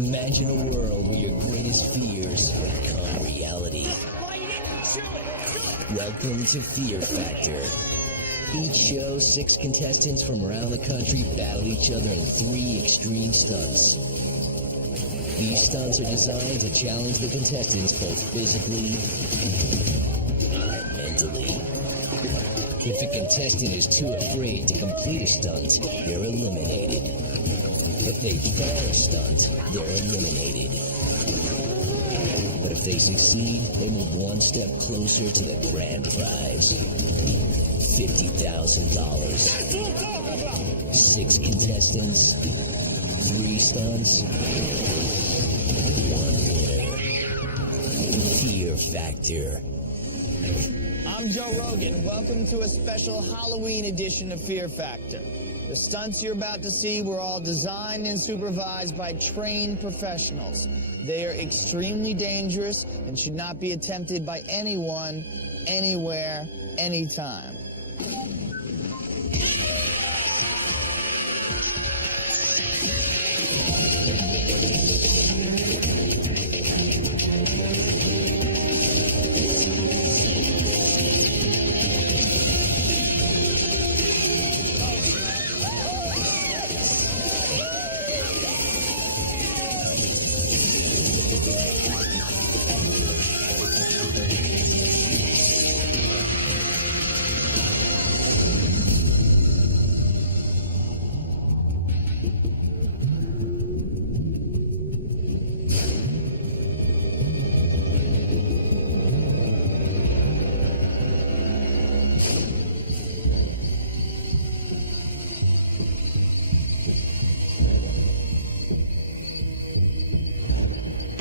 Imagine a world where your greatest fears become reality. Welcome to Fear Factor. Each show, 6 contestants from around the country battle each other in 3 extreme stunts. These stunts are designed to challenge the contestants both physically and mentally. If a contestant is too afraid to complete a stunt, they're eliminated. If they fail a stunt, they're eliminated. But if they succeed, they move one step closer to the grand prize. $50,000. 6 contestants, 3 stunts, 1 winner. Fear Factor. I'm Joe Rogan. Welcome to a special Halloween edition of Fear Factor. The stunts you're about to see were all designed and supervised by trained professionals. They are extremely dangerous and should not be attempted by anyone, anywhere, anytime.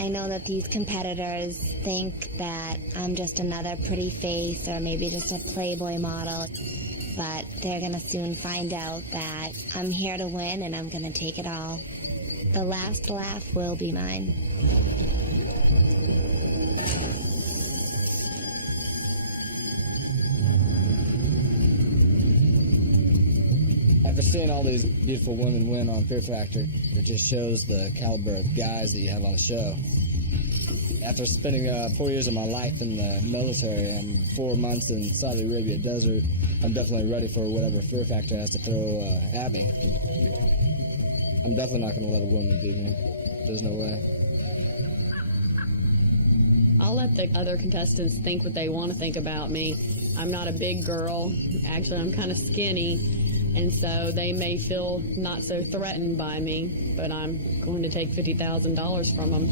I know that these competitors think that I'm just another pretty face or maybe just a Playboy model, but they're going to soon find out that I'm here to win and I'm going to take it all. The last laugh will be mine. After seeing all these beautiful women win on Fear Factor, it just shows the caliber of guys that you have on the show. After spending 4 years of my life in the military and 4 months in Saudi Arabia desert, I'm definitely ready for whatever Fear Factor has to throw at me. I'm definitely not going to let a woman beat me. There's no way. I'll let the other contestants think what they want to think about me. I'm not a big girl. Actually, I'm kind of skinny. And so they may feel not so threatened by me, but I'm going to take $50,000 from them.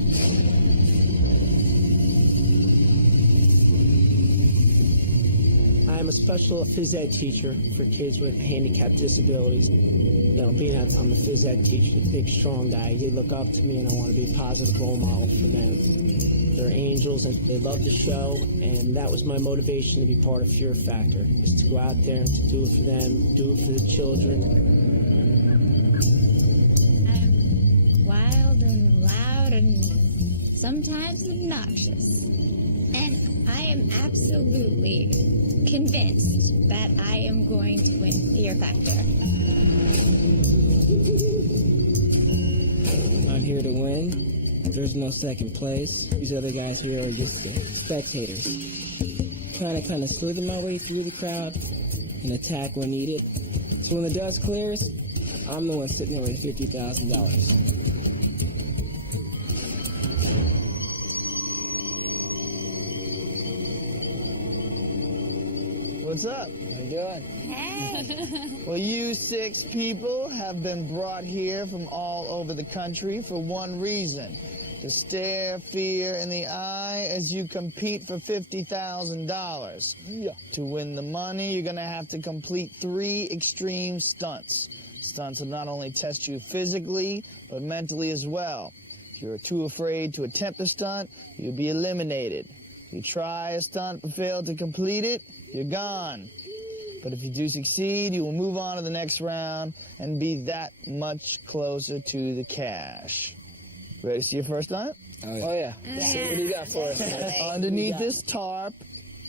I'm a special phys ed teacher for kids with handicap disabilities. You know, being that I'm a phys ed teacher, a big, strong guy, they look up to me and I want to be a positive role model for them. They're angels and they love the show, and that was my motivation to be part of Fear Factor, is to go out there and to do it for them, do it for the children. I'm wild and loud and sometimes obnoxious. And I am absolutely convinced that I am going to win Fear Factor. I'm here to win. There's no second place. These other guys here are just spectators. Trying to kind of slither my way through the crowd and attack when needed. So when the dust clears, I'm the one sitting there with $50,000. What's up? How you doing? Hey! Well, you 6 people have been brought here from all over the country for one reason: to stare fear in the eye as you compete for $50,000. Yeah. To win the money, you're going to have to complete 3 extreme stunts. Stunts will not only test you physically, but mentally as well. If you're too afraid to attempt a stunt, you'll be eliminated. If you try a stunt but fail to complete it, you're gone. But if you do succeed, you will move on to the next round and be that much closer to the cash. Ready to see your first stunt? Oh, yeah. What do you got for us? Underneath this tarp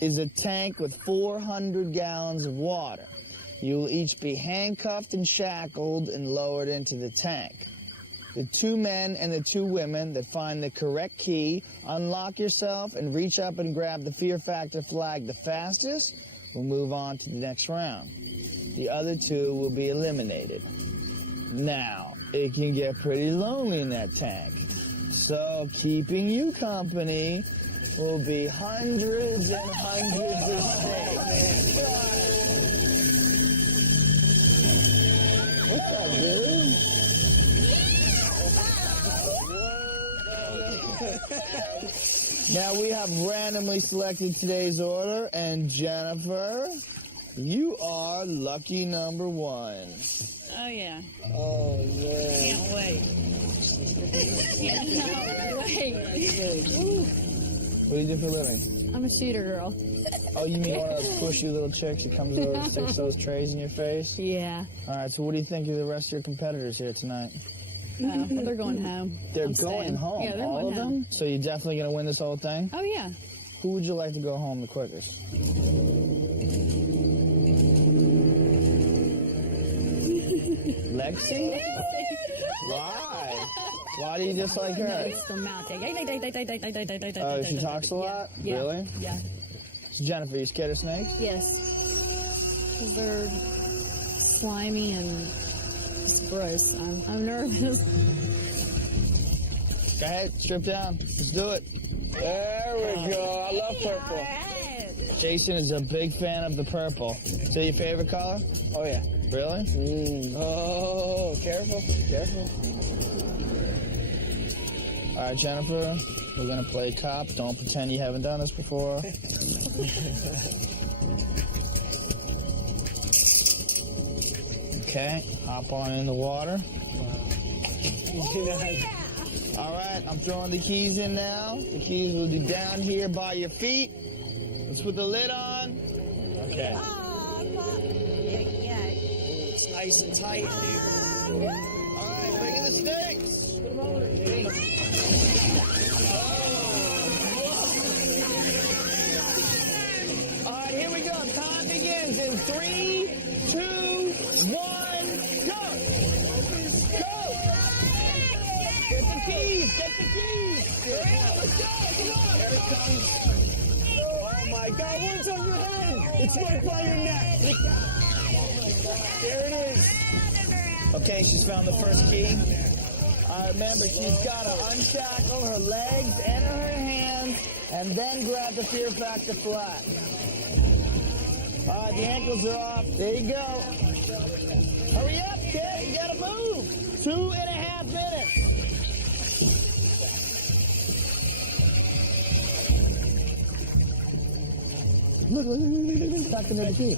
is a tank with 400 gallons of water. You will each be handcuffed and shackled and lowered into the tank. The 2 men and the 2 women that find the correct key, unlock yourself, and reach up and grab the Fear Factor flag the fastest will move on to the next round. The other 2 will be eliminated. Now, it can get pretty lonely in that tank. So keeping you company will be hundreds and hundreds of snakes. What's up, dude? Now we have randomly selected today's order, and Jennifer, you are lucky number 1. Oh, yeah. Oh, man. Can't wait. Cannot wait. What do you do for a living? I'm a shooter girl. Oh, you mean one of those pushy little chicks that comes over and sticks those trays in your face? Yeah. All right, so what do you think of the rest of your competitors here tonight? They're going home. They're I'm going staying. home, Yeah, they're all going of them? home. So you're definitely going to win this whole thing? Oh, yeah. Who would you like to go home the quickest? Lexi? Why? Why do you dislike her? It's the mouth. Oh, she talks a lot? Yeah. Really? Yeah. So Jennifer, you scared of snakes? Yes. 'Cause they're slimy and it's gross. I'm nervous. Go ahead, strip down. Let's do it. There we go. I love purple. Jason is a big fan of the purple. Is that your favorite color? Oh, yeah. Really? Oh, careful, careful. All right, Jennifer, we're going to play cop. Don't pretend you haven't done this before. Okay, hop on in the water. All right, I'm throwing the keys in now. The keys will be down here by your feet. Let's put the lid on. Okay. It's nice and tight here. All right, bring in the sticks. All right, here we go. Time begins in 3, 2, 1, go! Go! Get the keys! Get the keys! Let's go! Come on! Here it comes. Oh my God, what's on your head? It's right by your neck. There it is. Okay, she's found the first key. Remember, she's got to unshackle her legs and her hands, and then grab the Fear Factor flag. All right, the ankles are off. There you go. Hurry up, kid. You got to move. 2.5 minutes. Look. Tuck into the key.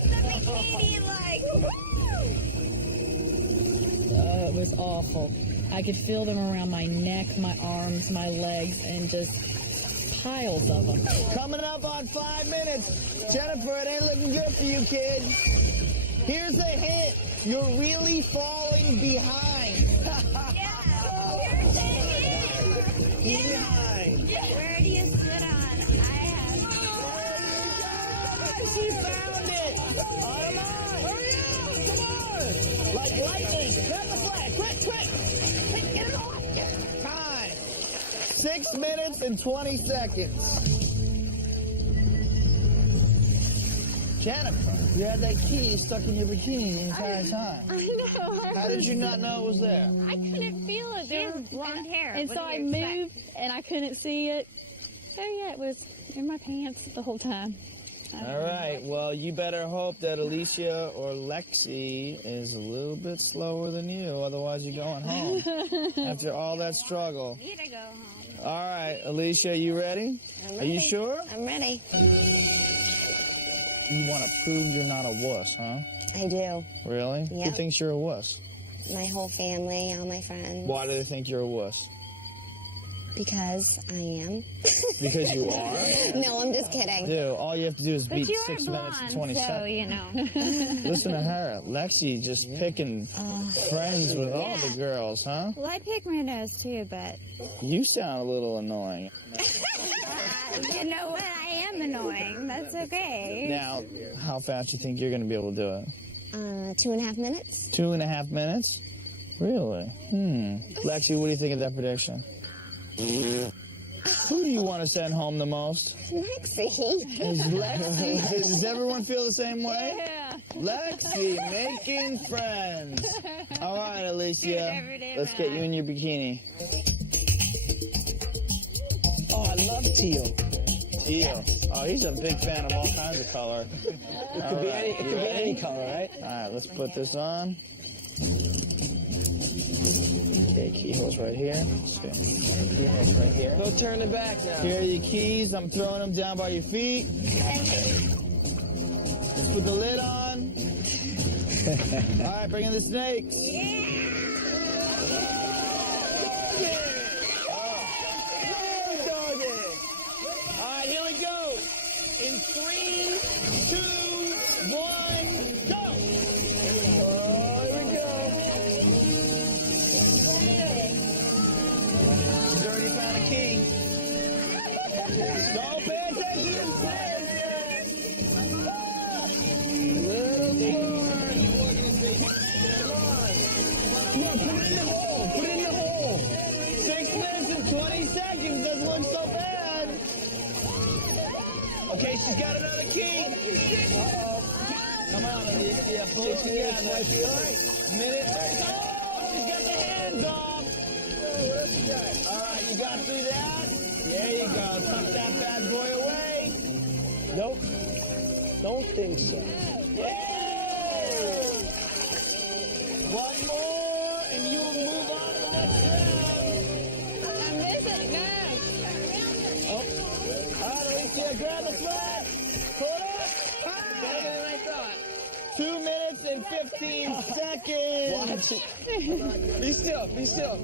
It was awful. I could feel them around my neck, my arms, my legs, and just piles of them. Coming up on 5 minutes. Jennifer, it ain't looking good for you, kid. Here's a hint. You're really falling behind. Behind. Where do you sit on? She found it. Come on. Hurry up. Come on. Like lightning. Grab the flag. Quick. Get it off. Time. 6 minutes and 20 seconds. Jennifer, you had that key stuck in your bikini the entire time. I know. How did you not know it was there? I couldn't feel it. She has blonde hair. And What so do I you expect? moved, and I couldn't see it. So yeah, it was in my pants the whole time. All right, well, you better hope that Alicia or Lexi is a little bit slower than you, otherwise you're going home after all that struggle. You need to go home. All right, Alicia, you ready? Are you sure? I'm ready. You want to prove you're not a wuss, huh? I do. Really? Who Yep. thinks you're a wuss? My whole family, all my friends. Why do they think you're a wuss? Because I am. Because you are? No, I'm just kidding. Dude, all you have to do is But beat you 6 are minutes and blonde, 20 so, seconds. you know. Listen to her. Lexi just picking friends with all the girls, huh? Well, I pick my nose, too, but You sound a little annoying. you know what? I am annoying. That's okay. Now, how fast do you think you're going to be able to do it? 2.5 minutes. 2.5 minutes? Really? Lexi, what do you think of that prediction? Who do you want to send home the most? Lexi. Is Lexi? Does everyone feel the same way? Yeah. Lexi, making friends. All right, Alicia, let's get you in your bikini. Oh, I love teal. Teal. Oh, he's a big fan of all kinds of color. It could be any color, right? All right, let's put this on. Okay, keyhole's right here. Keyhole's right here. No turning back now. Here are your keys. I'm throwing them down by your feet. Let's put the lid on. All right, bring in the snakes. All right, here we go. In 3, 2, 1, go. Oh, here we go. He's already found a key. Don't pay attention to the snakes. Little more. Come on, put it in the hole. Put it in the hole. 6 minutes and 20 seconds. Doesn't look so bad. Okay, she's got another key. Come on, Alicia. Pull it together. Minute. Oh, she's got the hands off. All right, you got through that? There you go. Tuck that bad boy away. Nope. Don't think so. Yay! One more, and you will move on to the next round. I miss it now. Oh. All right, Alicia, grab the flag. Pull it up. Better than I thought. 2 minutes and 15 seconds. Watch it. Be still. Be still.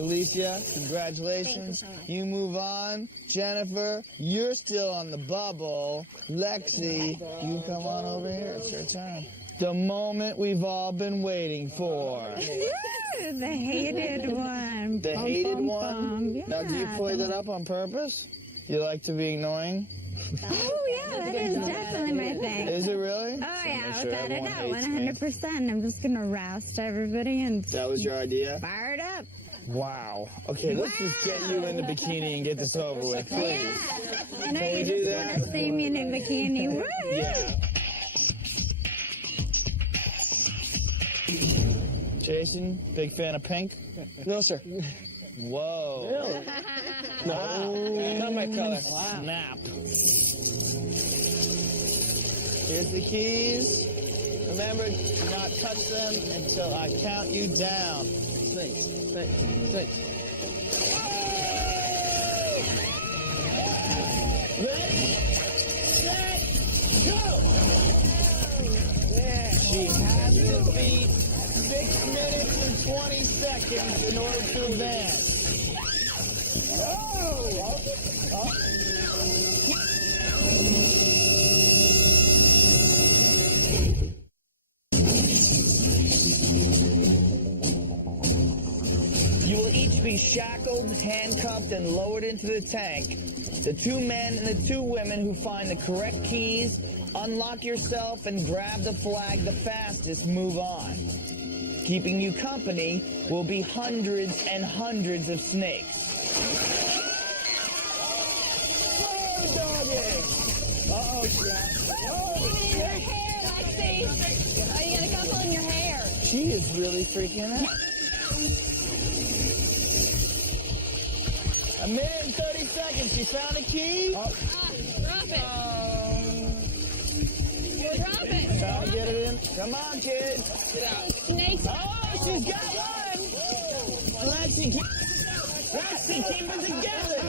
Alicia, congratulations. You move on. Jennifer, you're still on the bubble. Lexi, you come on over here. It's your turn. The moment we've all been waiting for. The hated one. The Bum, hated bum, one? bum. Now, do you Yeah, play that up on purpose? You like to be annoying? Oh, yeah, that is definitely my thing. Is it really? Oh, So yeah, make sure without a everyone doubt, hates me. 100%. I'm just going to roust everybody and That was your idea? fire it up. Wow. Okay, let's just get you in the bikini and get this over with, please. I know Can we you do just that? want to see me in a bikini. Woo! Yeah. Jason, big fan of pink? No, sir. Whoa. Really? No. Not my color. Snap. Here's the keys. Remember, do not touch them until I count you down. Snakes. Snakes. Snakes. Ready, set, go! She has to beat 6 minutes and 20 seconds in order to advance. You will each be shackled, handcuffed, and lowered into the tank. The 2 men and the 2 women who find the correct keys, unlock yourself, and grab the flag the fastest move on. Keeping you company will be hundreds and hundreds of snakes. Oh, doggy! Uh-oh, Your hair, Lexi. Oh, you got a couple in your hair. she is really freaking out. A minute and 30 seconds. She found a key. Drop it. Drop it. Try to get it in. Come on, kid. Snakes. Oh, she's got one. Lexi, keep it together.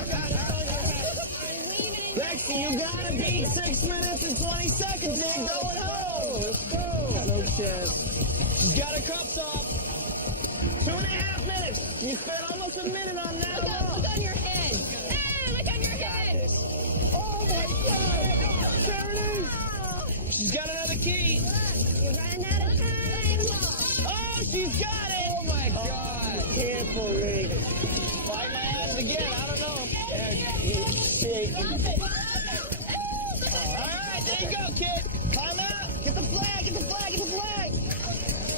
Lexi, you gotta beat 6 minutes and 20 seconds. You're going home. Let's go. No chance. She's got her cups off. 2.5 minutes. You spent almost a minute on that. Look on your head. Hey, look on your head. Oh my God. There it is. She's got another key. You're running out of time. Oh, she's got it. Oh my God. Careful, Lee. Fight my ass again. I don't know. You shake. All right, there you go, kid. Time out. Get the flag. Get the flag. Get the flag.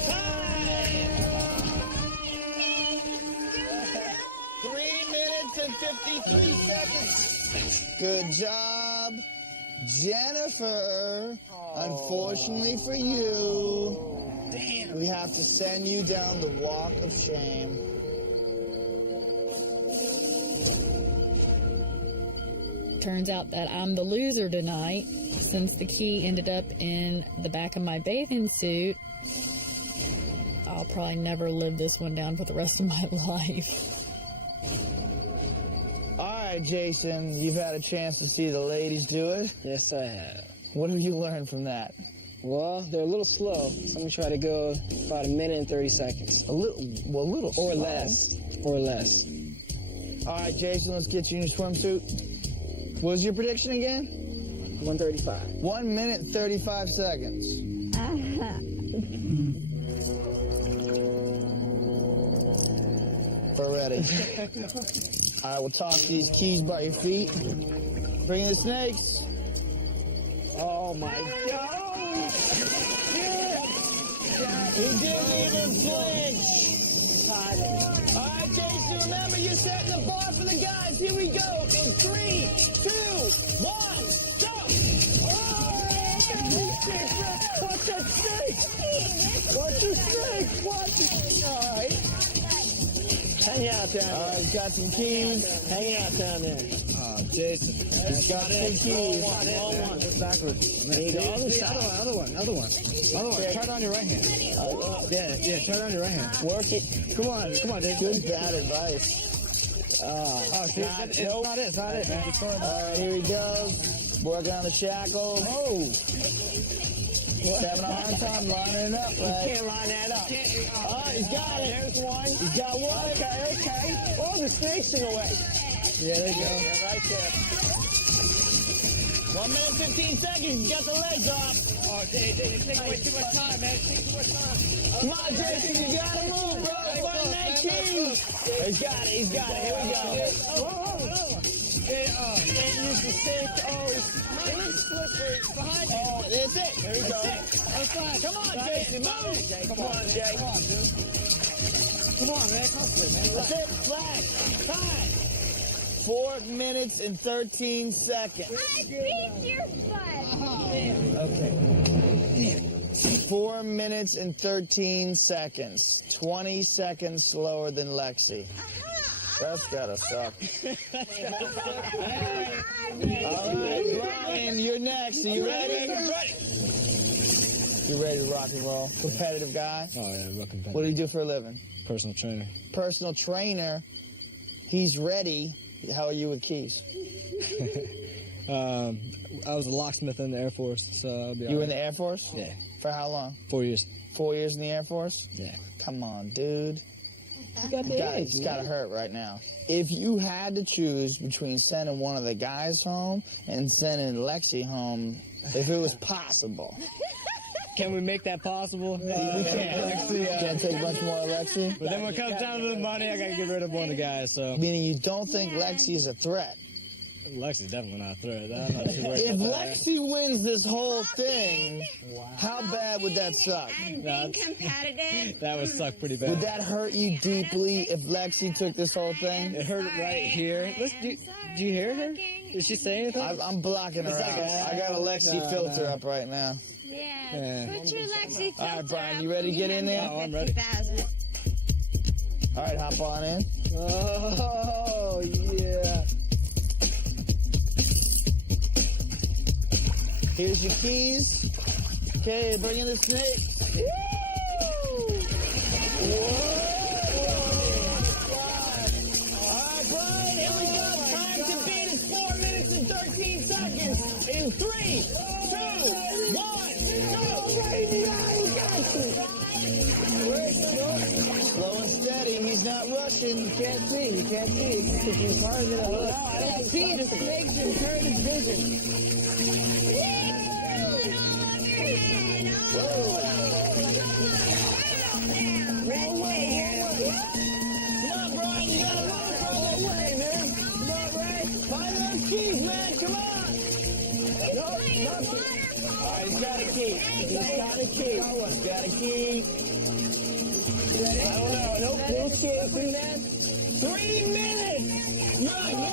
Time. 53 seconds. Good job, Jennifer. Unfortunately for you, we have to send you down the walk of shame. Turns out that I'm the loser tonight, since the key ended up in the back of my bathing suit. I'll probably never live this one down for the rest of my life. All right, Jason, you've had a chance to see the ladies do it. Yes, I have. What have you learned from that? Well, they're a little slow, so I'm gonna try to go about a minute and 30 seconds. A little Or slow. less. Or less. All right, Jason, let's get you in your swimsuit. What was your prediction again? 135. 1 minute, 35 seconds. We're ready. All right, we'll toss these keys by your feet. Bring in the snakes. Oh my God! He didn't even flinch. All right, Jason, remember you're setting the bar for the guys. Here we go. In 3, 2, 1, go. Watch that snake. Watch the snake. Watch it. All right. Hang out down there. All right, he's got some keys. Hang out down there. Jason. He's got some keys. All one. Backwards. There you go. Other one. Try it on your right hand. Yeah, try it on your right hand. Work it. Come on, Jason. Good bad advice. See, it's not it, man. All right, here he goes. Working on the shackles. Oh. He's having a hard time lining it up, right? Can't line that up. Oh, he's got it. There's one. He's got one. Okay. Oh, the snake's in the way. Yeah, there you go. Yeah, right there. 1 minute, 15 seconds. He's got the legs off. Oh, Dave, you're taking way too much time, man. Taking too much time. Come on, Jason. You gotta move, bro. Find that key. He's got it. Here we go. Can't use the stick. Oh, it's slippery. Behind you. Oh, that's it. There we go. That's fine. Come on, Jason. Move. Come on, Jay. Come on, dude. Come on, man. Concentrate, man. That's it. Flag. Time. 4 minutes and 13 seconds. I beat your butt. Okay. 4 minutes and 13 seconds. 20 seconds slower than Lexi. That's gotta suck. All right, Brian, you're next. Are you ready? You ready to rock and roll? Competitive guy? Oh, yeah, real competitive. What do you do for a living? Personal trainer. Personal trainer. He's ready. How are you with keys? I was a locksmith in the Air Force, so I'll be You were in the Air Force? Yeah. For how long? 4 years. 4 years in the Air Force? Yeah. Come on, dude. It's It's got to hurt right now. If you had to choose between sending one of the guys home and sending Lexi home, if it was possible. Can we make that possible? We can't take much more of Lexi. But then when it comes down to the money, I gotta get rid of one of the guys, so. Meaning you don't think Lexi is a threat. Lexi's definitely not a threat. I'm not too worried If about that. Lexi wins this whole thing, how bad would that suck? And being competitive. That would suck pretty bad. Would that hurt you deeply if Lexi took this whole thing? It hurt right here. Listen, do you hear her? Did she say anything? I'm blocking her out. I got a Lexi filter up right now. Yeah. Put your Lexi filter All right, Brian, up you ready to get in there? Oh, I'm ready. 50,000. All right, hop on in. Oh, yeah. Here's your keys. Okay, bring in the snake. Woo! Whoa! All right, Brian, here we go. Time to beat it. 4 minutes and 13 seconds. In 3, 2, 1, go! Slow and steady. He's not rushing. You can't see. He's hard to look. I don't see it. Just makes him turn his vision. He's got a key. I don't know. Nope. No chasing that. 3 minutes. Run.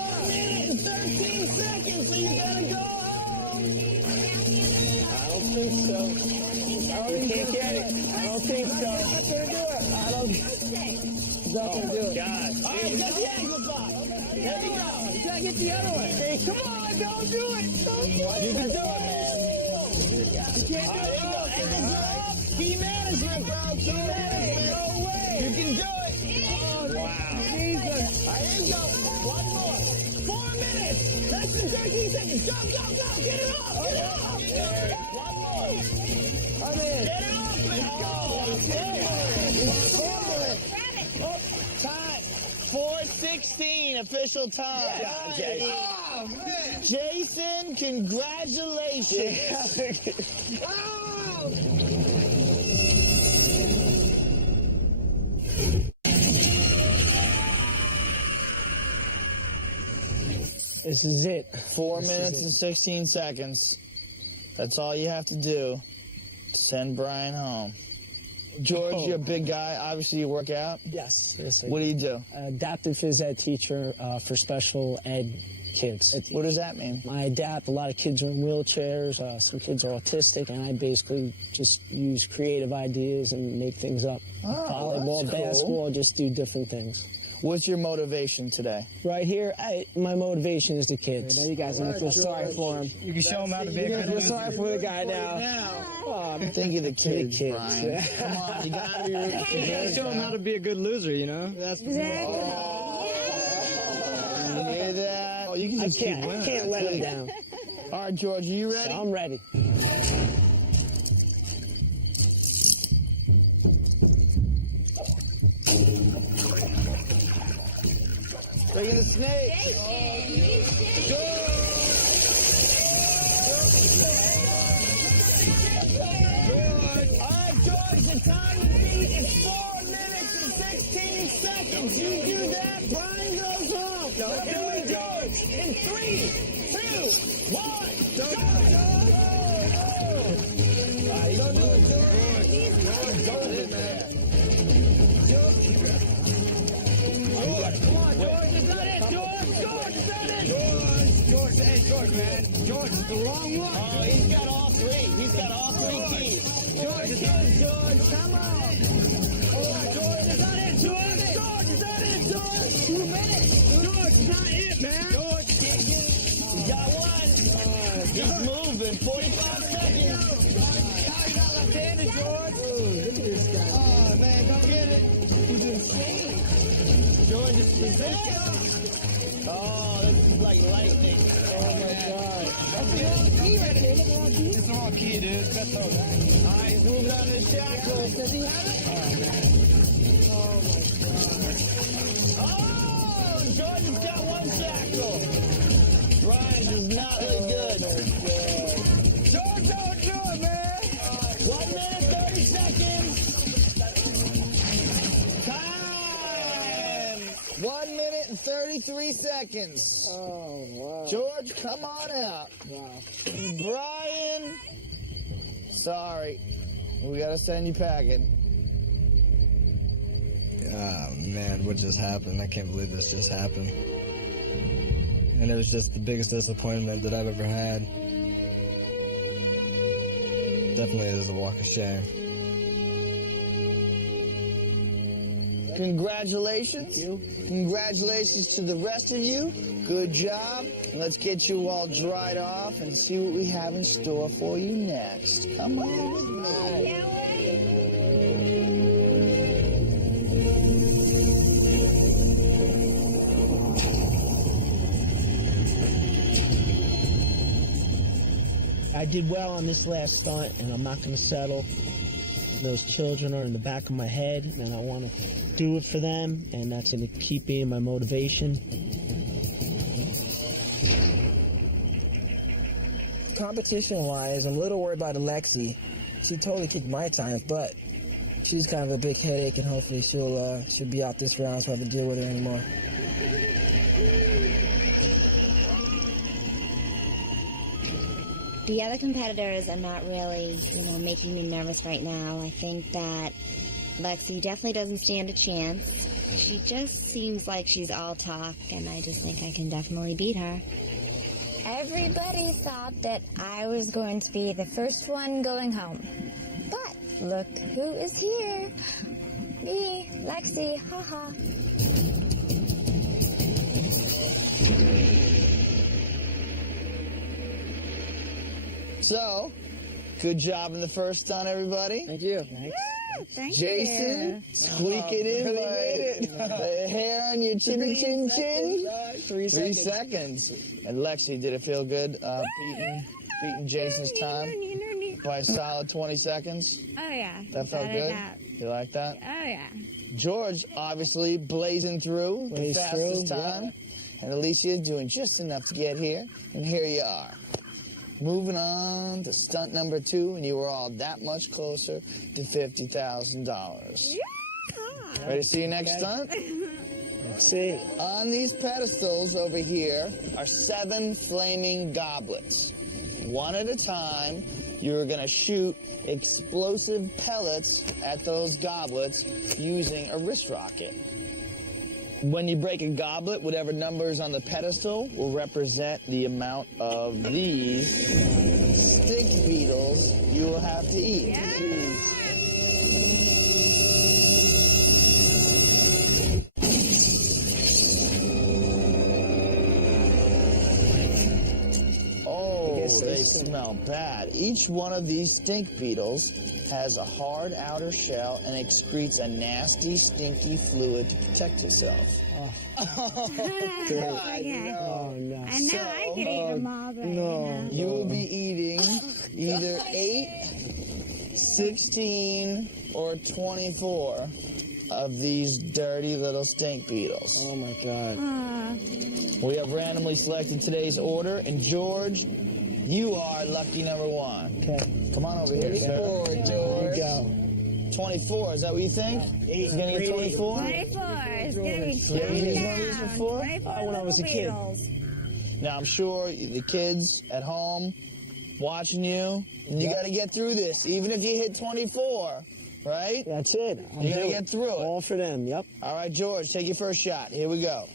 the other way. Hey, come on, don't do it. Don't do it. You can do it, man. You can't do it. Key management, bro. Key management. No way. You can do it. Oh, wow. Jesus. Here you go. One more. 4 minutes. Less than 13 seconds. Go, go, go. Get it off. Get it off. One more. I'm in. Get it off, man. Oh, Time. 4:16 official time. oh, man. Jason, congratulations. Oh. This is it. 4 minutes and 16 seconds. That's all you have to do to send Brian home. George, you're a big guy. Obviously, you work out. Yes. What do you do? Adaptive phys ed teacher for special ed kids. What does that mean? I adapt. A lot of kids are in wheelchairs. Some kids are autistic, and I basically just use creative ideas and make things up. Volleyball, that's cool. basketball, just do different things. What's your motivation today? Right here, my motivation is the kids. Now you guys are going to feel sorry for him. You can show them how to be a good loser. Feel sorry for the guy now. Think of the kids, kids. Brian. Yeah. Come on, you gotta be rooting for You gotta show them how to be a good loser, you know? That's You hear that? Oh, you can I just keep can't winning. let him down. All right, George, are you ready? I'm ready. Bring in the snake. All right, George, the time to beat is 4 minutes and 16 seconds. You do that, Brian goes home. Let's do it, George. In 3, 2, 1, go, George! Don't do it, George. Don't do it, man. George, come on, George, is that it, George? George, is that it? George, hey, George, man. George, it's the wrong one. Oh, he's got all three. He's got all three keys. George, George, come on. George, is that it, George? George, is that it, George? 2 minutes. George, it's not it, man. George, he got one. He's moving. 45 seconds. He got left-handed, George. Oh, look at this guy. Oh, man, come get it. He's insane. George is position. Oh, this is like lightning. Oh, my God. That's the whole key right there. Look at all key. It's all key, dude. That's all right. All right, he's moving on his shackles. Does he have it? Oh, my God. Oh, George has got one shackle. Brian does not look good. George, don't do it, man. 1 minute, 30 seconds. Time. 1 minute and 33 seconds. Oh, wow. George, come on out. Wow. Brian, sorry. We gotta send you packing. Oh, man, what just happened? I can't believe this just happened. And it was just the biggest disappointment that I've ever had. Definitely is a walk of shame. Congratulations. Congratulations to the rest of you. Good job. Let's get you all dried off and see what we have in store for you next. Come on with me. I did well on this last stunt, and I'm not going to settle. Those children are in the back of my head, and I want to do it for them, and that's going to keep being my motivation. Competition-wise, I'm a little worried about Alexi. She totally kicked my times, but she's kind of a big headache, and hopefully she'll be out this round so I don't have to deal with her anymore. The other competitors are not really, making me nervous right now. I think that Lexi definitely doesn't stand a chance. She just seems like she's all talk, and I just think I can definitely beat her. Everybody thought that I was going to be the first one going home. But look who is here. Me, Lexi, haha. So, good job in the first stunt, everybody. Thank you. Thank Jason, squeak it in, the hair on your chinny chin chin. 3 3 seconds. seconds. And Lexi, did it feel good beating Jason's time by a solid 20 seconds? Oh, yeah. That felt Got it good? out. You like that? Oh, yeah. George, obviously, blazing through the Blaze fastest through, time. yeah. And Alicia doing just enough to get here. And here you are. Moving on to stunt number 2, and you were all that much closer to $50,000. Ready to see your next stunt? Let's see. On these pedestals over here are 7 flaming goblets. One at a time, you're going to shoot explosive pellets at those goblets using a wrist rocket. When you break a goblet, whatever number is on the pedestal will represent the amount of these stink beetles you will have to eat. Oh, they smell bad. Each one of these stink beetles has a hard outer shell and excretes a nasty, stinky fluid to protect itself. Okay. Oh, no. I know I could eat them all, but no. You will be eating either 8, 16, or 24 of these dirty little stink beetles. Oh, my God. We have randomly selected today's order, and George, you are lucky number 1. Okay. Come on over here, sir. Here George. we go. 24, is that what you think? He's gonna get 24? 24 is going to be You ever used one of these down. before? 24 when I was a little kid. beetles. Now, I'm sure the kids at home watching you, and you got to get through this, even if you hit 24, right? That's it. You got to get through it. All for them, yep. All right, George, take your first shot. Here we go.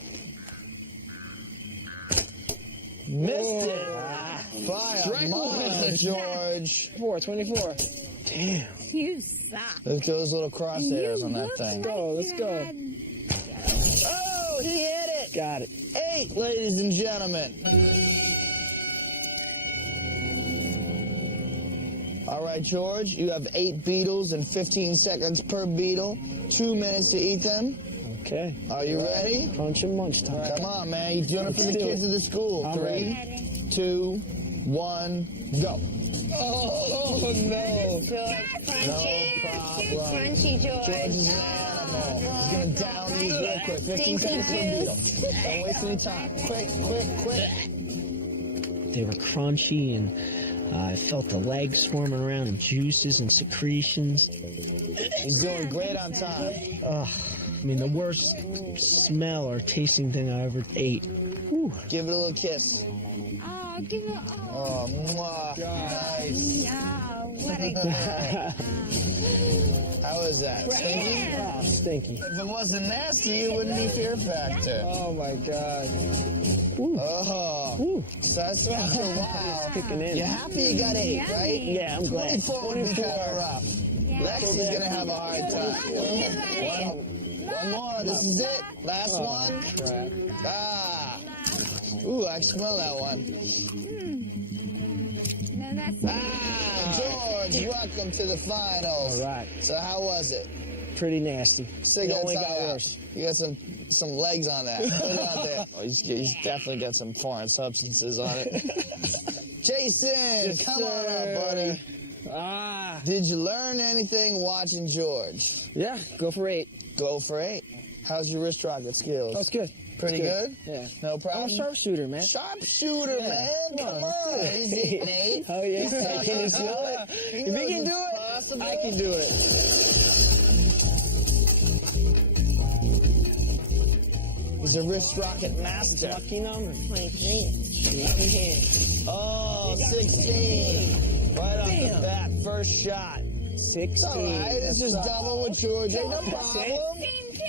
Missed it. By a mile, George. 24. Damn. You suck. Look at those little crosshairs on that thing. Let's go. Oh, he hit it. Got it. 8, ladies and gentlemen. All right, George, you have 8 beetles and 15 seconds per beetle. 2 minutes to eat them. Okay. Are you ready? Crunch and munch time. Come on, man. You're doing it for the Let's do kids it. of the school. I'm 3, Ready. 2, 1, go. Oh, no. George, No crunchy. problem. Crunchy, George. George is an animal. He's going to down these real quick. 15 seconds per beetle. Don't waste any time. Quick, quick, quick. They were crunchy, and I felt the legs swarming around and juices and secretions. He's doing great on time. Ugh, I mean, the worst smell or tasting thing I ever ate. Whew. Give it a little kiss. Oh, give it. Oh, mwah. Nice. Oh, what a How was that? Stinky? Ah, stinky. If it wasn't nasty, it wouldn't be Fear Factor. Oh, my God. Oh. So that's after a while. Kicking in. You're happy you got 8, right? Yeah, I'm glad. 24 would be kind of rough. Lexi's going to have a hard time. One more. This is it. Last one. Crap. Ah. Ooh, I can smell that one. No, that's Ah, George, welcome to the finals. All right. So how was it? Pretty nasty. Stick It that only tie got out. worse. You got some legs on that. Put it out there. Oh, he's definitely got some foreign substances on it. Jason, come on up, buddy. Ah. Did you learn anything watching George? Yeah, go for 8. Go for 8. How's your wrist rocket skills? That's good. Pretty good? Yeah. No I'm problem? a sharpshooter, man. Sharpshooter, man. Come on. He's eating 8. Oh, yeah. Can you smell it? He If knows he can it's do it, possible. I can do it. He's a wrist rocket master. Lucky number. 23. Lucky hand. Oh, 16. Right off the bat, first shot. 16. It's all right. It's just That double with George. Ain't no problem.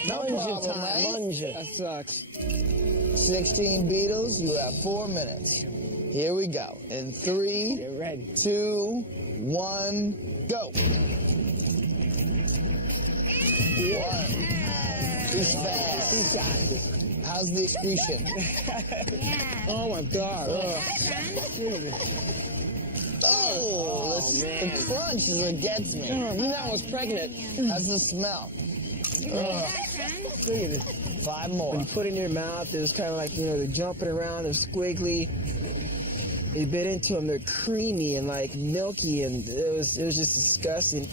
No sucks. problem, Time. right? Munja. That sucks. 16 beetles. You have 4 minutes. Here we go. In 3, Get ready. 2, 1, go. 1. He's fast. He got it. How's the excretion? Yeah. Oh, my God. Oh, the crunch is what gets me. That was pregnant. How's the smell? Look at it. 5 more. When you put it in your mouth, it was kind of like, they're jumping around, they're squiggly. You bit into them, they're creamy and like milky, and it was just disgusting.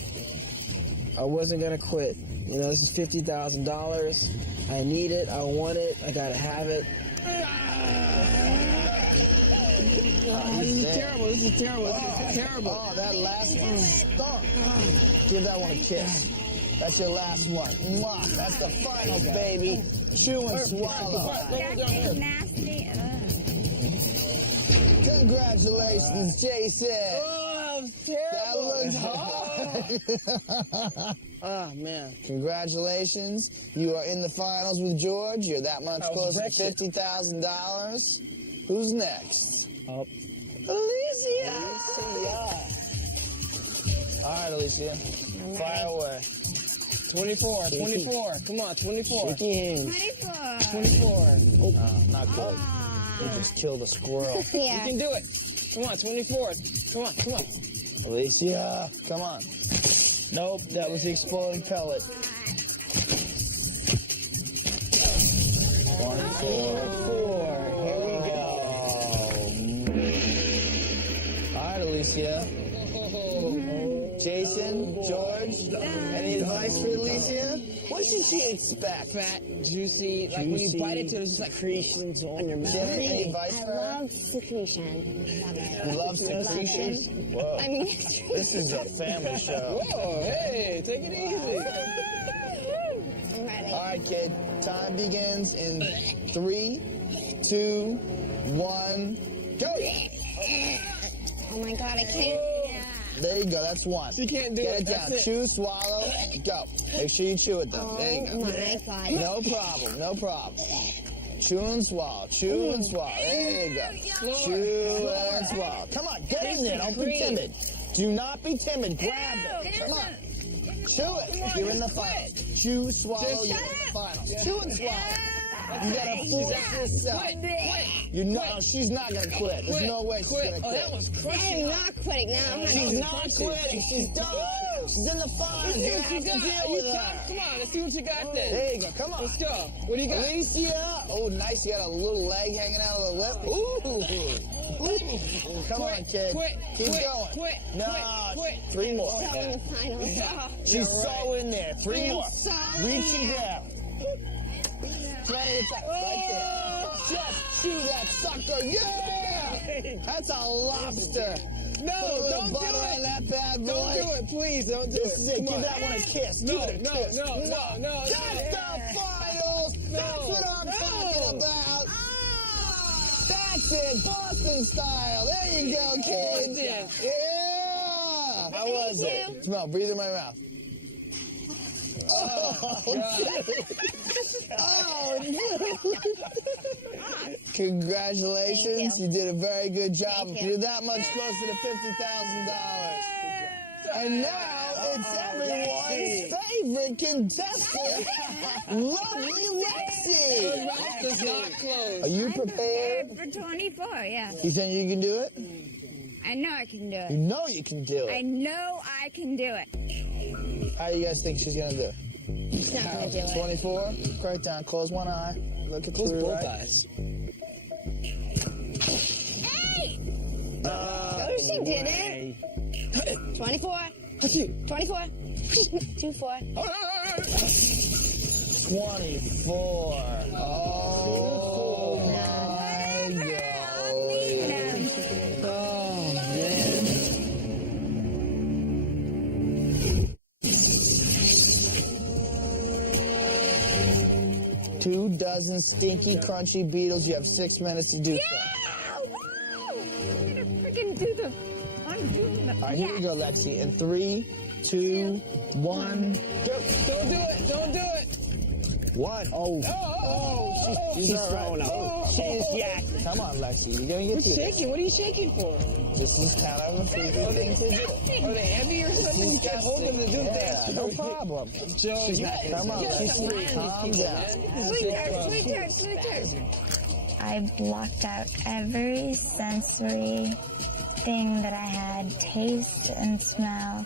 I wasn't gonna quit. This is $50,000. I need it. I want it. I gotta have it. This is terrible. This is terrible. This is terrible. Oh, that last one stunk. Give that one a kiss. That's your last one. Mwah. That's the finals, baby. Chew and swallow. That's nasty. Congratulations, Jason. Oh, terrible. That looks hard. Oh, man. Congratulations. You are in the finals with George. You're that much closer to $50,000. Who's next? Oh. Alicia. All right, Alicia. Fire away. 24. Come on, 24. Shaky hands. 24. Oh, not good. You just killed a squirrel. You can do it. Come on, 24. Come on. Alicia, come on. Nope, that was the exploding pellet. 24. Here we go. All right, Alicia. Jason, George, any advice for Alicia? What should she expect? Fat, juicy, like when you bite into it, it's just like secretions on your mouth. Jenny, any advice I for her? love secretion. Love it. You love secretion? Whoa. I mean, it's true. This is a family show. Whoa, hey, take it easy. I'm ready. All right, kid. Time begins in 3, 2, 1, go. Oh my God, I can't. There you go. That's one. She can't do Get it. it down. That's it. Chew, swallow, go. Make sure you chew it though. There you Oh go. my God. No problem. No problem. Chew and swallow. Chew and swallow. There you go. Chew and swallow. Come on, get in there. Don't be timid. Do not be timid. Grab it. Come on. Chew it. You're in the finals. Chew, swallow. You're in the finals. Chew and swallow. You gotta force yourself. You know she's not gonna quit. There's no way she's gonna quit. Oh, that was crazy. I'm not quitting now. She's not quitting. She's done. She's in the finals. You have to deal with her. Come on, let's see what you got then. There you go. Come on. Let's go. What do you got? Alicia. Oh, nice. You got a little leg hanging out of the lip. Ooh. Come on, kid. Keep going. Quit. No. Quit. 3 more. So in the finals. She's so in there. 3 more. so Reach and grab. 20 attacks. Right there. Just chew that sucker. Yeah. That's a lobster. No, Put a little don't do butter it. on that bad boy. Don't do it, please. Don't do This it. is it. Come Give on. that one a kiss. No, Give it a no, kiss. no. That's the finals. That's what I'm talking about. That's it. Boston style. There you go, kids. Boston. Yeah. How was it? Smell. Breathe in my mouth. Oh, Congratulations. You did a very good job. You're that much closer to $50,000. And now it's everyone's favorite contestant, lovely Lexi. The mouth does not close. Are you prepared? For 24, yeah. You think you can do it? I know I can do You it. know you can do I it. know I can do it. How do you guys think she's going to do? She's not gonna do it. 24? Right down. Close one eye. Look at Close through, both right? eyes. Hey! Oh, she did it. 24. 24. 24. 24. Oh, my golly. Oh, man. Two dozen stinky, crunchy beetles. You have 6 minutes to do so. Freaking do the. I'm doing the. All right, here we go, Lexi. In 3, 2, 1, go. Don't do it. Don't do it. 1. Oh, she's throwing up. She's yakking. Come on, Lexi. You're going to get What's through this. shaking? What are you shaking for? This is kind of a freaky thing to do. Are they heavy or something? You can't hold them to do Yeah, that. no problem. Joe, She's not. Come on, Lexi. Calm down. Sweetheart. I blocked out every sensory everything that I had taste and smell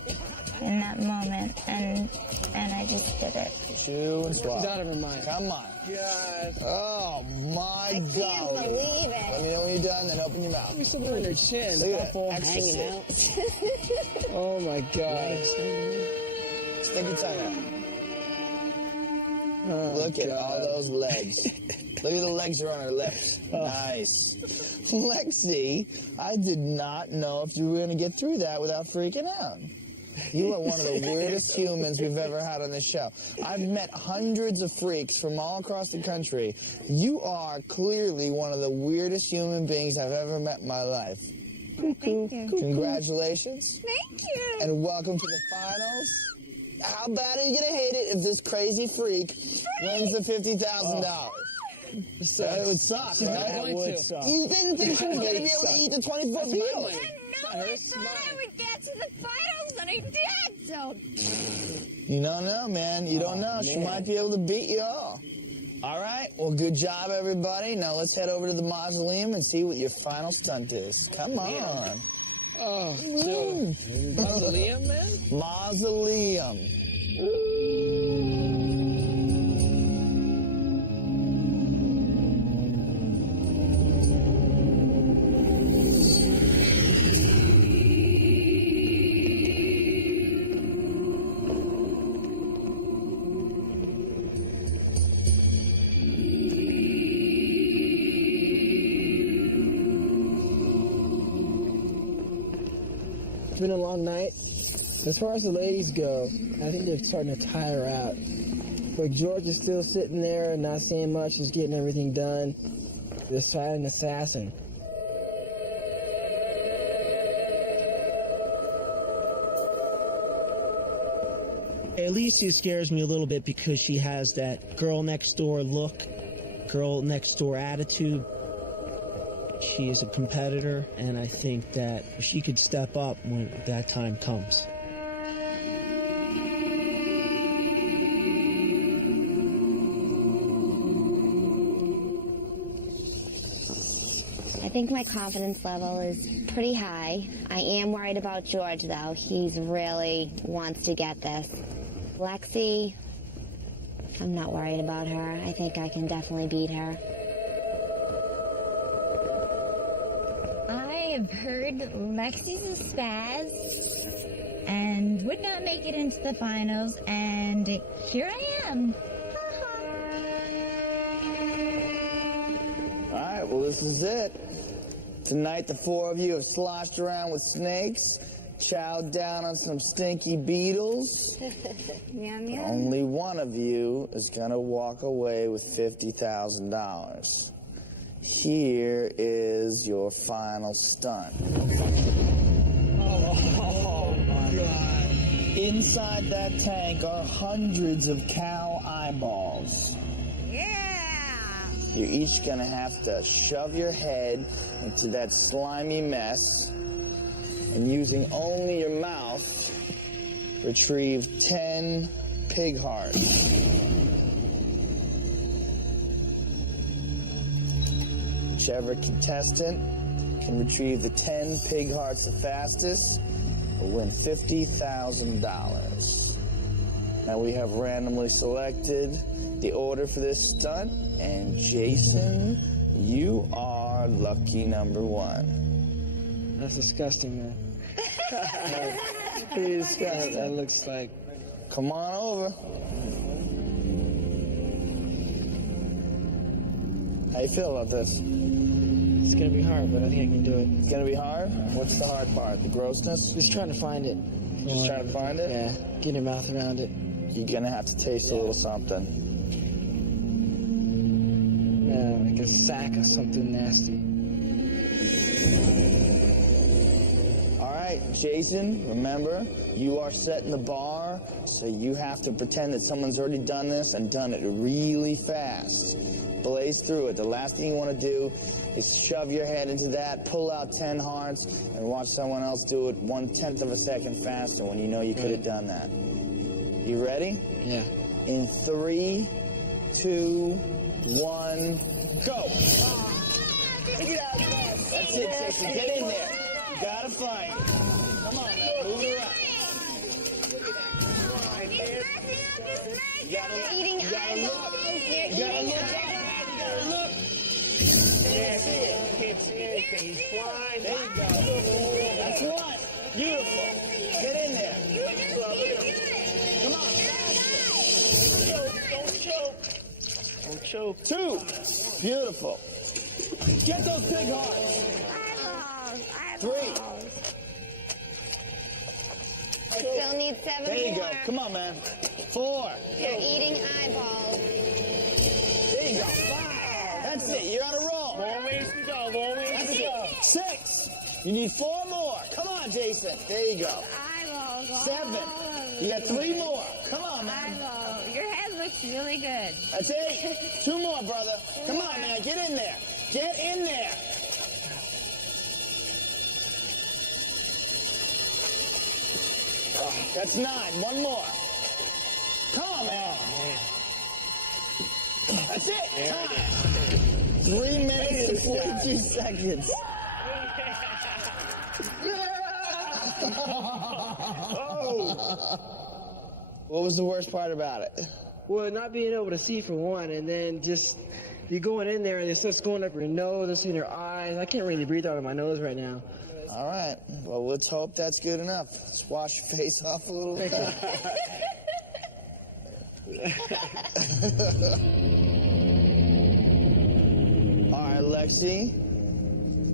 in that moment, and I just did it. Chew and swallow. She's out of her mind. Come on. God. Oh my I can't God. believe Let it. me know when you're done, then open your mouth. There's something in her chin. Look at Awful. that. Hanging Ecstasy. out. Oh my God. Stick your tongue out. Oh, Look at God. all those legs. Look at the legs are on her lips. Nice. Lexi, I did not know if you were going to get through that without freaking out. You are one of the weirdest humans we've ever had on this show. I've met hundreds of freaks from all across the country. You are clearly one of the weirdest human beings I've ever met in my life. Thank you. Congratulations. Thank you. And welcome to the finals. How bad are you going to hate it if this crazy freak wins the $50,000? It would suck, She's not right? going Would to. suck. You didn't think she was going to be able to eat the 24 meals? I know, I thought I would get to the finals, and I did, so... You don't know, man. You don't know. She might be able to beat you all. All right. Well, good job, everybody. Now let's head over to the mausoleum and see what your final stunt is. Come on. Oh, so, mausoleum, man? Mausoleum. It's been a long night. As far as the ladies go, I think they're starting to tire out. But George is still sitting there, not saying much, just getting everything done. The silent assassin. Alicia scares me a little bit because she has that girl next door look, girl next door attitude. She is a competitor, and I think that she could step up when that time comes. I think my confidence level is pretty high. I am worried about George, though. He's really wants to get this. Lexi, I'm not worried about her. I think I can definitely beat her. I have heard Lexi's a spaz and would not make it into the finals, and here I am. All right. Well, this is it. Tonight, the four of you have sloshed around with snakes, chowed down on some stinky beetles. Yum, yum. Only one of you is going to walk away with $50,000. Here is your final stunt. Oh, my God. Inside that tank are hundreds of cow eyeballs. You're each going to have to shove your head into that slimy mess and using only your mouth, retrieve 10 pig hearts. Whichever contestant can retrieve the 10 pig hearts the fastest will win $50,000. Now we have randomly selected the order for this stunt, and Jason, you are lucky number one. That's disgusting, man. Pretty disgusting. That looks like... Come on over. How you feel about this? It's gonna be hard, but I think I can do it. It's gonna be hard? What's the hard part? The grossness? Just trying to find it. Just trying to find it? Yeah, get your mouth around it. You're gonna have to taste a little something. Yeah, like a sack of something nasty. All right, Jason, remember, you are setting the bar, so you have to pretend that someone's already done this and done it really fast. Blaze through it. The last thing you want to do is shove your head into that, pull out 10 hearts, and watch someone else do it 1/10 of a second faster when you know you could have done that. You ready? Yeah. In 3, 2, 1, go! Get out fast. That's it, Jason. Get in there. You gotta Beautiful. Get in there. Come on. Don't choke. Don't choke. 2. Beautiful. Get those big hearts. 3. I still need 7 There you more. go. Come on, man. 4. You're eating eyeballs. There you go. 5. That's it. You're on a roll. Long ways to go. Long ways to go. 6. You need 4 more. Come on, Jason. There you go. Eyeballs. 7. You got 3 more. Come on, man. Eyeballs. Your head looks really good. That's 8. 2 more, brother. Come on, man. Get in there. Get in there. Oh, that's 9. 1 more. Come on, man. That's it. Time. 3 minutes and 42 seconds. What was the worst part about it? Well, not being able to see for one, and then just you going in there and it starts going up your nose, and seeing your eyes. I can't really breathe out of my nose right now. All right. Well, let's hope that's good enough. Let's wash your face off a little bit. All right, Lexi.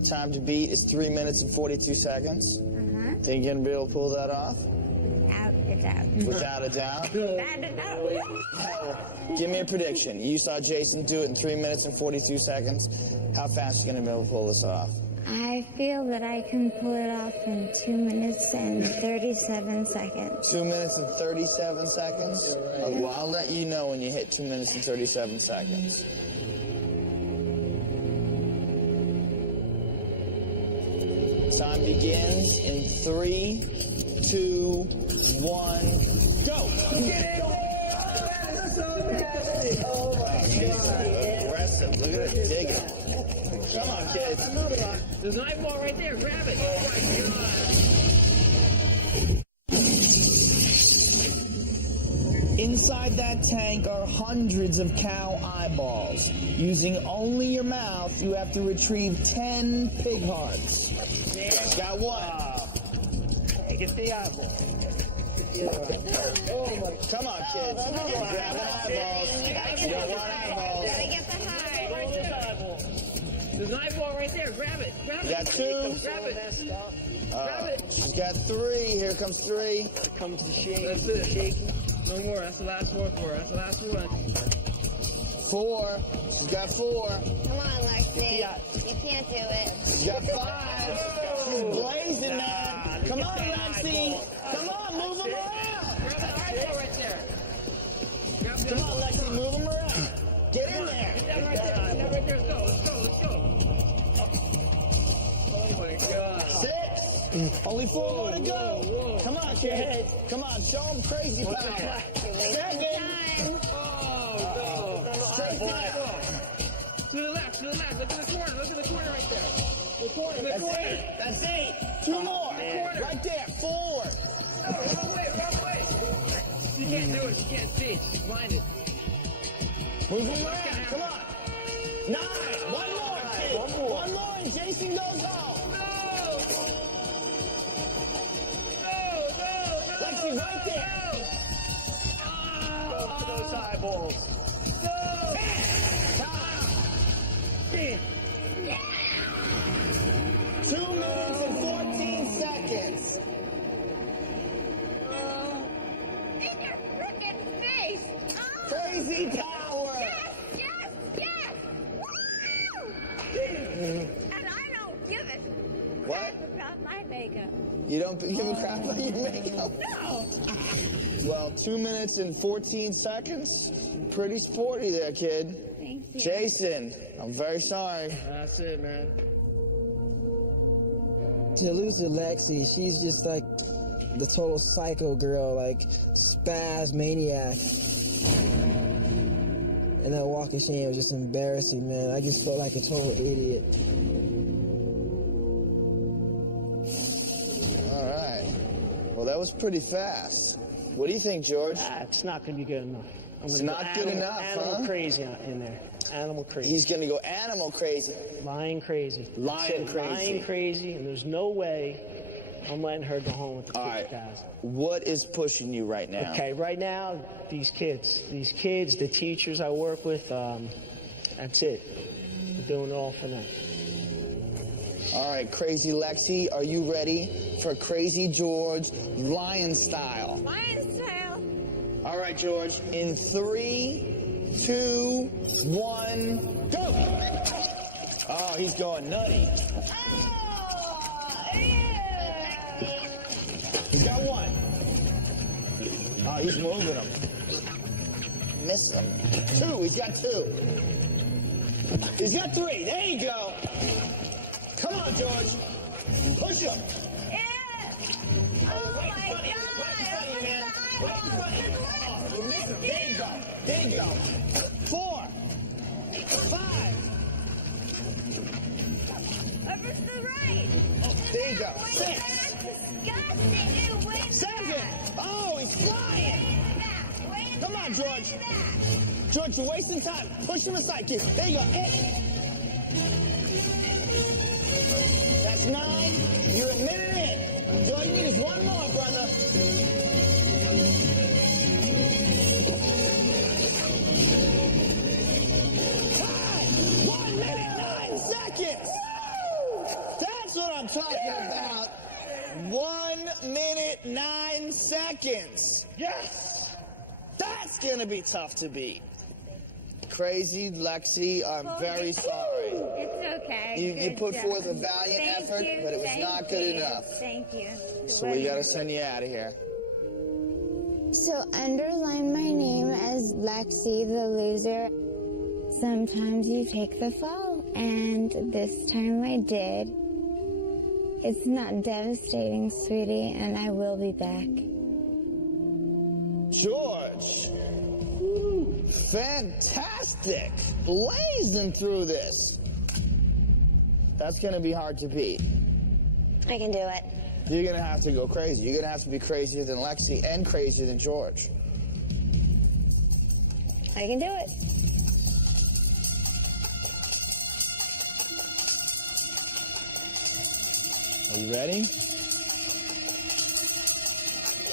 Time to beat is 3 minutes and 42 seconds. Think you're going to be able to pull that off? Without a doubt. Give me a prediction. You saw Jason do it in 3 minutes and 42 seconds. How fast are you going to be able to pull this off? I feel that I can pull it off in 2 minutes and 37 seconds. 2 minutes and 37 seconds? Well, I'll let you know when you hit 2 minutes and 37 seconds. Time begins in 3, 2, 1, go! Aggressive. Look at it digging. Come on, kids. There's an eyeball right there. Grab it. Oh, my God. Inside that tank are hundreds of cow eyeballs. Using only your mouth, you have to retrieve 10 pig hearts. Got 1. Hey, get the eyeball. Come on, kids. Grab an eyeball. You don't want eyeballs. Gotta get the heart. There's an eyeball right there. Grab it. Grab You it. got 2. Grab it. Grab it. She's got 3. Here comes 3. Here comes the shake. That's it. Shaking. No more. That's the last one for her. That's the last one. 4. She's got 4. Come on, Lexi. You can't do it. She's got 5. She's blazing, man. Come on, Lexi. Come on, move them around. Grab the eyeball right there. Grab the Come on, Lexi, move them around. Get in there. Get that right there. Get that right there. Let's go. Let's go. Let's go. Oh, my God. 6. Only 4 more to go. Come on, kids. Come on, show them crazy power. 7. Straight down. To the left. To the left. Look at the corner. Look at the corner right there. The corner. The That's corner. 8. That's 8. 2 more. Right there. 4. Wrong way. Wrong way. She can't do it. She can't see. She's blinded. Move them around. Come on. 9. 1 more, kid. 1 more and Jason goes home. Lexi, right there. Go for those eyeballs. Time. 2 minutes and 14 seconds. In your frickin' face! Crazy power. Yes! Woo! And I don't give a What? crap about my makeup. You don't give a crap about your makeup? No! Well, 2 minutes and 14 seconds. Pretty sporty there, kid. Thank you. Jason, I'm very sorry. That's it, man. To lose to Lexi, she's just like the total psycho girl, like spaz maniac. And that walk of shame was just embarrassing, man. I just felt like a total idiot. All right. Well, that was pretty fast. What do you think, George? It's not going to be good enough. It's not good enough, Animal huh? crazy in there. Animal crazy. He's going to go animal crazy. Lying crazy. Lying That's it. crazy. Lying crazy, and there's no way I'm letting her go home with the All right. 50,000. What is pushing you right now? Okay, right now, these kids, the teachers I work with, that's it. I'm doing it all for them. All right, Crazy Lexi, are you ready for Crazy George lion style? Lion style. All right, George. In 3, 2, 1, go! Oh, he's going nutty. He's got one. Oh, he's moving him. Miss him. 2, he's got 2. He's got 3. There you go. Come on, George. Push him. Oh my God! There you go. There you go. 4, 5. Over to the right. There you go. 6, Disgusting. Ew, way in the 7. back. Oh, he's flying. Way in the Come on, back, George. way in the back. George, you're wasting time. Push him aside, kid. There you go. 8. That's 9. You're a minute in. All you need is one more, brother. 1 minute, 9 seconds. That's what I'm talking about. 1 minute, 9 seconds. Yes. That's going to be tough to beat. Crazy Lexi, I'm very sorry. It's okay. You Good put job. forth a valiant Thank effort, you, but it was thank not good you, enough. Thank you. So we got to send you out of here. So underline my name as Lexi the loser. Sometimes you take the fall, and this time I did. It's not devastating, sweetie, and I will be back. George, fantastic. Blazing through this. That's going to be hard to beat. I can do it. You're going to have to go crazy. You're going to have to be crazier than Lexi and crazier than George. I can do it. Are you ready?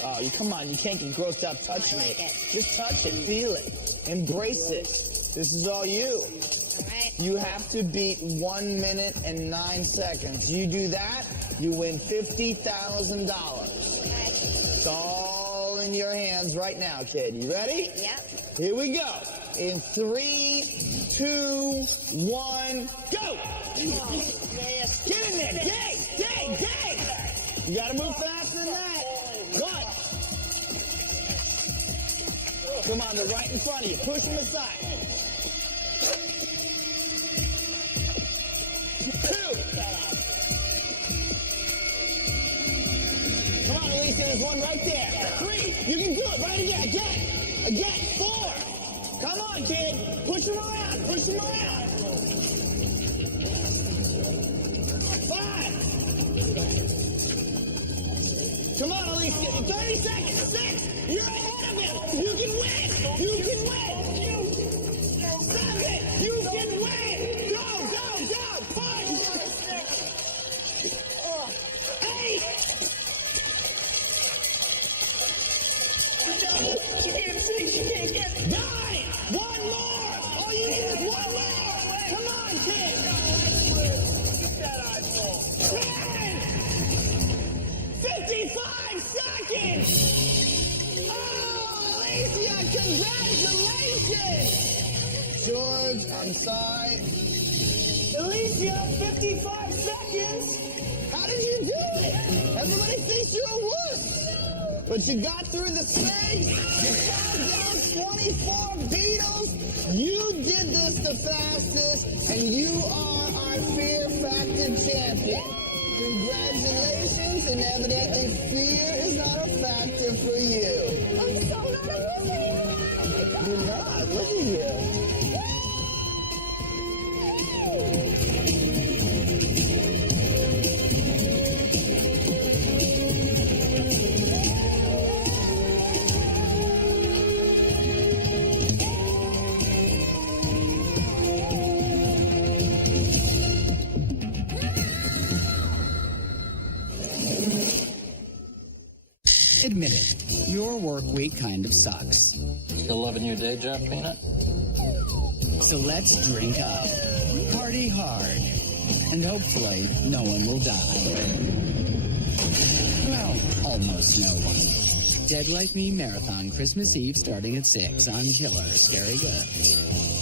Oh, come on. You can't get grossed out touching it. Just touch it. Feel it. Embrace it. This is all you. You have to beat 1 minute and 9 seconds. You do that, you win $50,000. It's all in your hands right now, kid. You ready? Yep. Here we go. In 3, 2, 1, go! Get in there! Dig! You gotta move faster than that. One. Come on, they're right in front of you. Push them aside. 2. Come on, Alicia, there's one right there. 3. You can do it. Right again. 4. Come on, kid. Push him around. 5. Come on, Alicia. 30 seconds. 6. You're ahead of him. You can win. 7. You can win. Go. Push. 8. She can't see. She can't get it. 9. One more. All you need is one more. Come on, kid. 10. 55 seconds. Oh, Alicia, congratulations. George, I'm sorry. Alicia, 55 seconds. How did you do it? Everybody thinks you're a wuss. But you got through the stage. You found down 24 Beatles. You did this the fastest, and you are our Fear Factor champion. Congratulations, and evidently fear is not a factor for you. I'm so not a wuss anymore. You're not. Look at you. Admit it, your work week kind of sucks. Still loving your day job, Peanut? So let's drink up, party hard, and hopefully no one will die. Well, almost no one. Dead Like Me Marathon Christmas Eve starting at 6 on Killer Scary Good.